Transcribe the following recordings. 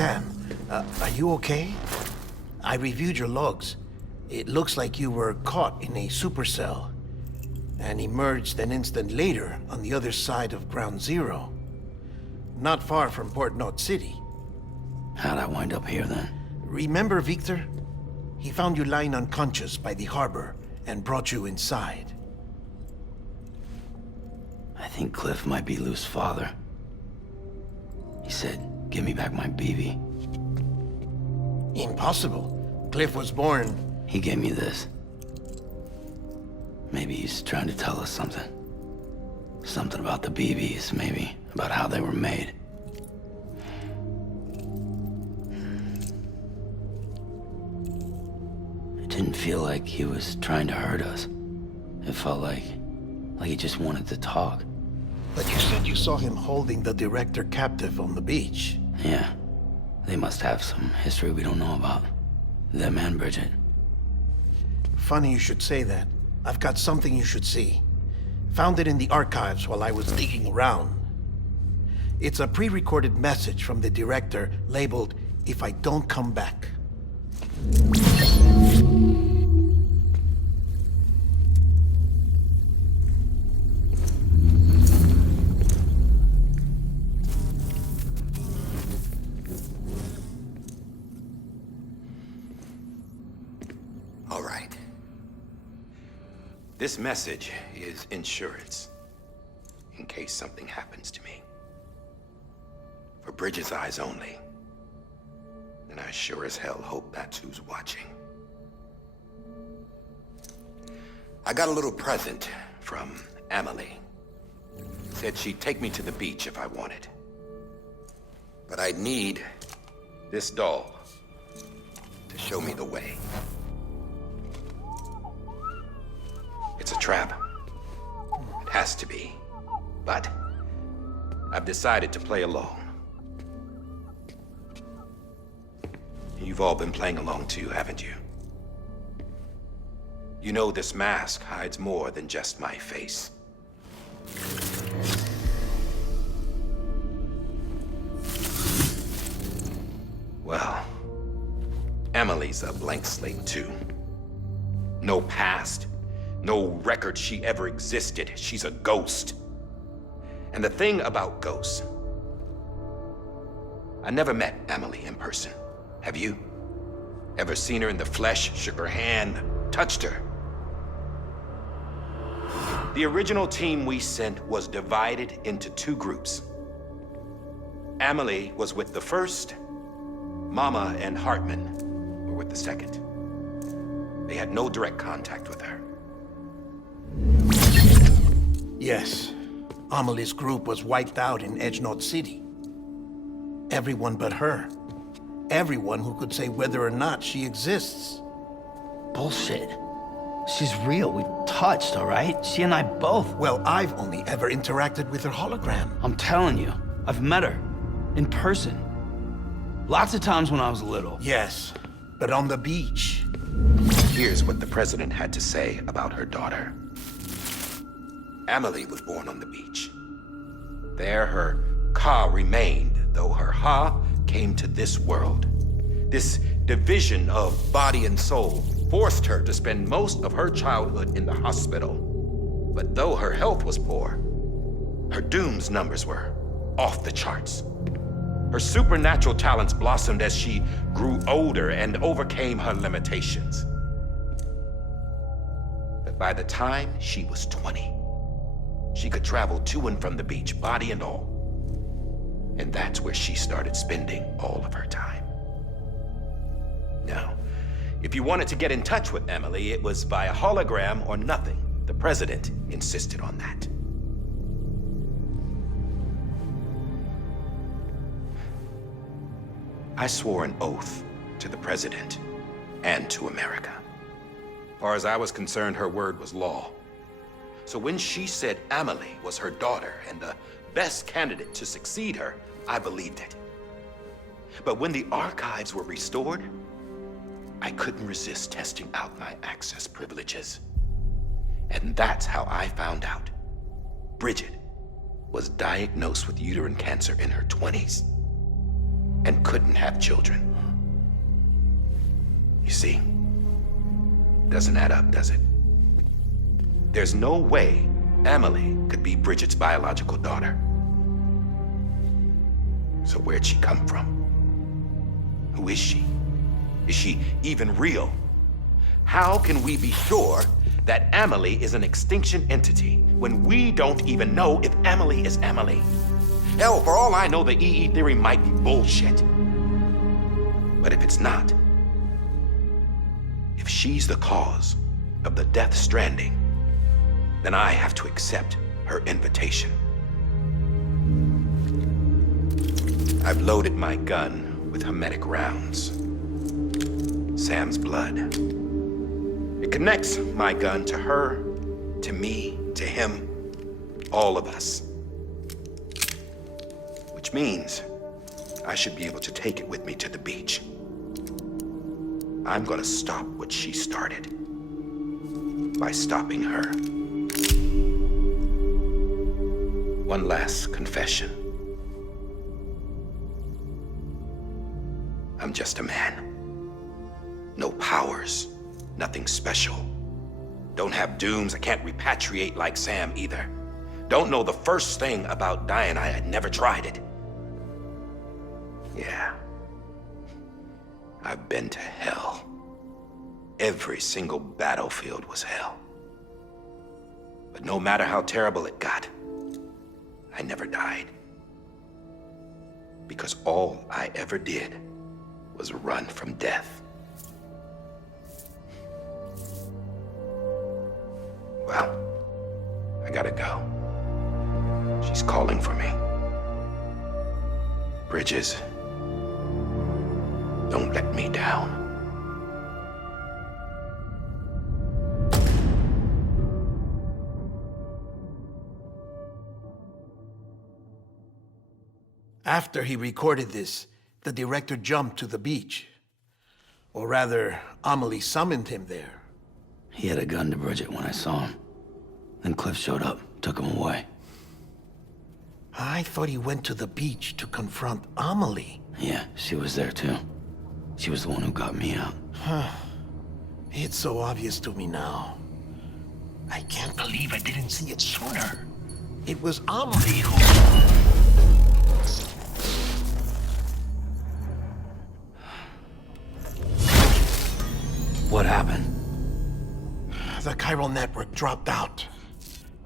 Sam, are you okay? I reviewed your logs. It looks like you were caught in a supercell and emerged an instant later on the other side of Ground Zero. Not far from Port Knot City. How'd I wind up here then? Remember Victor? He found you lying unconscious by the harbor and brought you inside. I think Cliff might be Lou's father. He said, give me back my BB. Impossible. Cliff was born... He gave me this. Maybe he's trying to tell us something. Something about the BBs, maybe. About how they were made. It didn't feel like he was trying to hurt us. It felt like he just wanted to talk. But you said you saw him holding the director captive on the beach. Yeah. They must have some history we don't know about. Them and Bridget. Funny you should say that. I've got something you should see. Found it in the archives while I was digging around. It's a pre-recorded message from the director labeled, "If I don't come back." All right. This message is insurance, in case something happens to me. For Bridget's eyes only. And I sure as hell hope that's who's watching. I got a little present from Amelie. Said she'd take me to the beach if I wanted. But I'd need this doll to show me the way. It's a trap. It has to be. But I've decided to play along. You've all been playing along too, haven't you? You know this mask hides more than just my face. Well, Emily's a blank slate too. No past. No record she ever existed. She's a ghost. And the thing about ghosts, I never met Amelie in person. Have you? Ever seen her in the flesh, shook her hand, touched her? The original team we sent was divided into two groups. Amelie was with the first. Mama and Hartman were with the second. They had no direct contact with her. Yes. Amelie's group was wiped out in Edge Knot City. Everyone but her. Everyone who could say whether or not she exists. Bullshit. She's real. We touched, all right? She and I both. Well, I've only ever interacted with her hologram. I'm telling you, I've met her. In person. Lots of times when I was little. Yes, but on the beach. Here's what the president had to say about her daughter. Amelie was born on the beach. There her Ka remained, though her Ha came to this world. This division of body and soul forced her to spend most of her childhood in the hospital. But though her health was poor, her Doom's numbers were off the charts. Her supernatural talents blossomed as she grew older and overcame her limitations. But by the time she was 20, she could travel to and from the beach, body and all. And that's where she started spending all of her time. Now, if you wanted to get in touch with Amelie, it was via hologram or nothing. The president insisted on that. I swore an oath to the president and to America. As far as I was concerned, her word was law. So when she said Amelie was her daughter and the best candidate to succeed her, I believed it. But when the archives were restored, I couldn't resist testing out my access privileges. And that's how I found out Bridget was diagnosed with uterine cancer in her 20s. and couldn't have children. You see, doesn't add up, does it? There's no way Amelie could be Bridget's biological daughter. So where'd she come from? Who is she? Is she even real? How can we be sure that Amelie is an extinction entity when we don't even know if Amelie is Amelie? Hell, for all I know, the EE theory might be bullshit. But if it's not, if she's the cause of the Death Stranding, then I have to accept her invitation. I've loaded my gun with hermetic rounds. Sam's blood. It connects my gun to her, to me, to him, all of us. Which means I should be able to take it with me to the beach. I'm gonna stop what she started by stopping her. One last confession. I'm just a man. No powers, nothing special. Don't have dooms, I can't repatriate like Sam either. Don't know the first thing about dying, I had never tried it. Yeah. I've been to hell. Every single battlefield was hell. But no matter how terrible it got, I never died. Because all I ever did was run from death. Well, I gotta go. She's calling for me. Bridges, don't let me down. After he recorded this, the director jumped to the beach. Or rather, Amelie summoned him there. He had a gun to Bridget when I saw him. Then Cliff showed up, took him away. I thought he went to the beach to confront Amelie. Yeah, she was there too. She was the one who got me out. It's so obvious to me now. I can't believe I didn't see it sooner. It was Amelie who... What happened? The chiral network dropped out.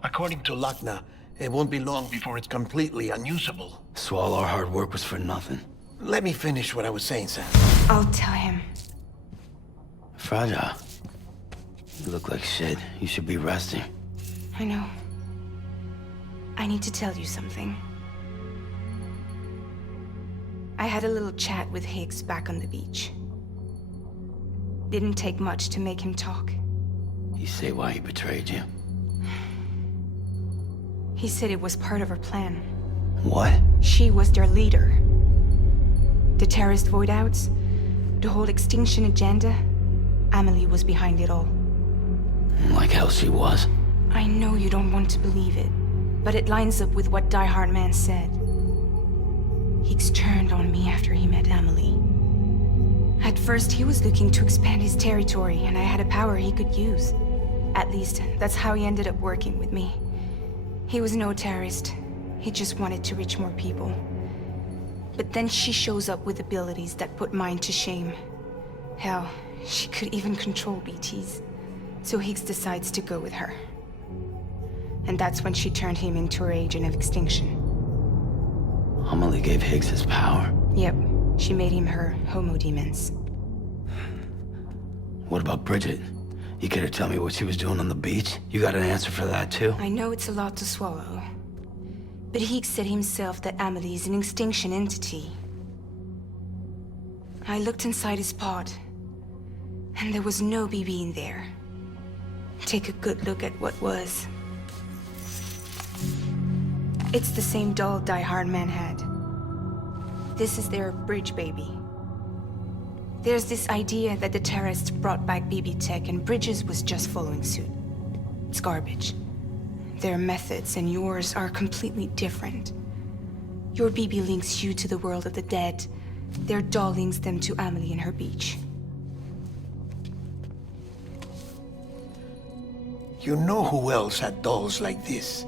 According to Lakhna, it won't be long before it's completely unusable. So all our hard work was for nothing. Let me finish what I was saying, Sam. I'll tell him. Fragile. You look like shit. You should be resting. I know. I need to tell you something. I had a little chat with Higgs back on the beach. Didn't take much to make him talk. You say why he betrayed you? He said it was part of her plan. What? She was their leader. The terrorist void outs, the whole extinction agenda, Amelie was behind it all. Like hell she was. I know you don't want to believe it, but it lines up with what Die Hard Man said. Higgs turned on me after he met Amelie. At first, he was looking to expand his territory, and I had a power he could use. At least, that's how he ended up working with me. He was no terrorist. He just wanted to reach more people. But then she shows up with abilities that put mine to shame. Hell, she could even control BTs. So Higgs decides to go with her. And that's when she turned him into her agent of extinction. Amelie gave Higgs his power. Yep, she made him her Homo Demens. What about Bridget? You care to tell me what she was doing on the beach? You got an answer for that too? I know it's a lot to swallow. But Higgs said himself that Amelie is an extinction entity. I looked inside his pod, and there was no BB in there. Take a good look at what was. It's the same doll Die Hard Man had. This is their bridge baby. There's this idea that the terrorists brought back BB tech and Bridges was just following suit. It's garbage. Their methods and yours are completely different. Your BB links you to the world of the dead, Their doll links them to Amelie and her beach. You know who else had dolls like this?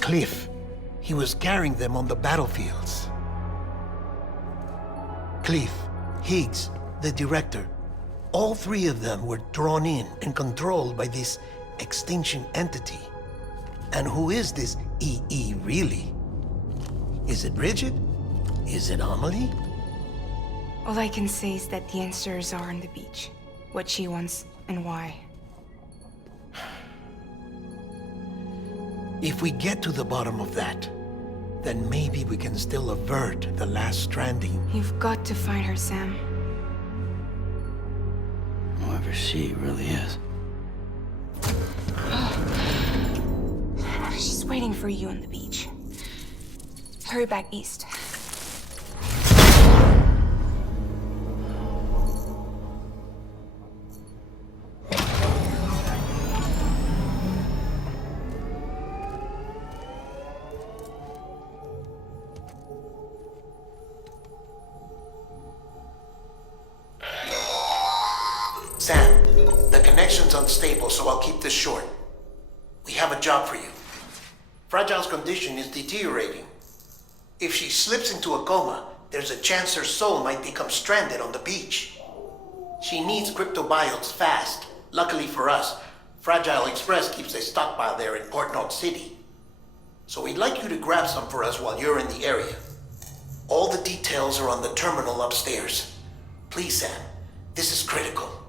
Cliff. He was carrying them on the battlefields. Cliff, Higgs, the director. All three of them were drawn in and controlled by this extinction entity. And who is this EE really? Is it Bridget? Is it Amelie? All I can say is that the answers are on the beach. What she wants and why. If we get to the bottom of that, then maybe we can still avert the last stranding. You've got to find her, Sam. Whoever she really is. She's waiting for you on the beach. Hurry back east. Sam, the connection's unstable, so I'll keep this short. We have a job for you. Fragile's condition is deteriorating. If she slips into a coma, there's a chance her soul might become stranded on the beach. She needs cryptobiotes fast. Luckily for us, Fragile Express keeps a stockpile there in Port Knot City. So we'd like you to grab some for us while you're in the area. All the details are on the terminal upstairs. Please, Sam, this is critical.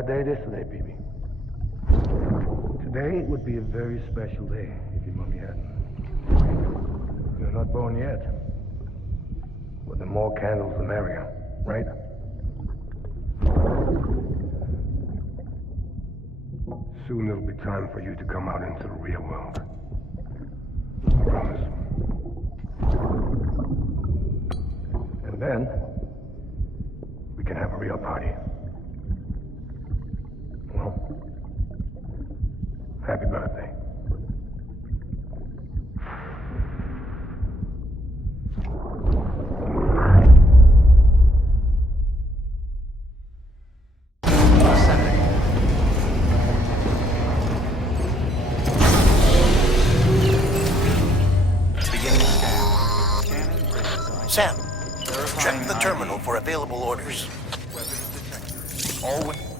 what day it is today, BB? Today would be a very special day if your mommy hadn't. You're not born yet. But the more candles, the merrier, right? Soon it'll be time for you to come out into the real world. I promise. And then, we can have a real party. Well, happy birthday. Sam, check the terminal for available orders. Always.